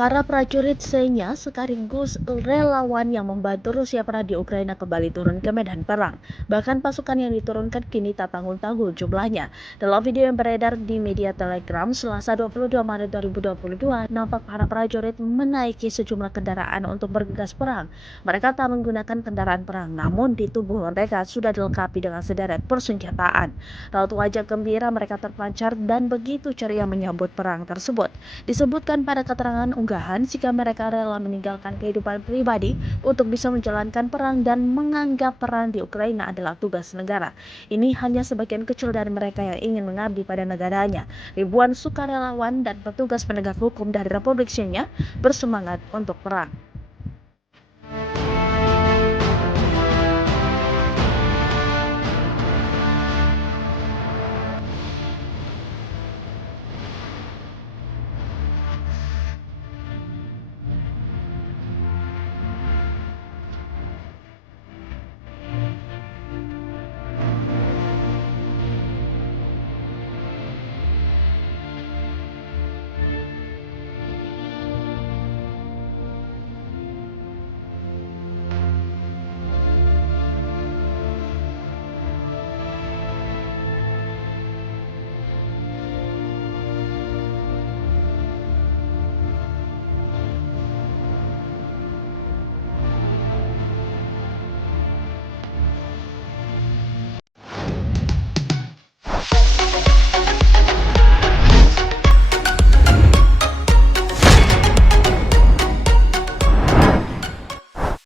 Para prajurit Xenia sekaligus relawan yang membantu Rusia perang di Ukraina kembali turun ke medan perang. Bahkan pasukan yang diturunkan kini tak tanggung-tanggung jumlahnya. Dalam video yang beredar di media Telegram Selasa 22 Maret 2022, nampak para prajurit menaiki sejumlah kendaraan untuk bergegas perang. Mereka tak menggunakan kendaraan perang, namun di tubuh mereka sudah dilengkapi dengan sederet persenjataan. Raut wajah gembira mereka terpancar dan begitu ceria menyambut perang tersebut. Disebutkan pada keterangan unggahan jika mereka rela meninggalkan kehidupan pribadi untuk bisa menjalankan perang dan menganggap perang di Ukraina adalah tugas negara. Ini hanya sebagian kecil dari mereka yang ingin mengabdi pada negaranya. Ribuan sukarelawan dan petugas penegak hukum dari Republik Chechnya bersemangat untuk perang.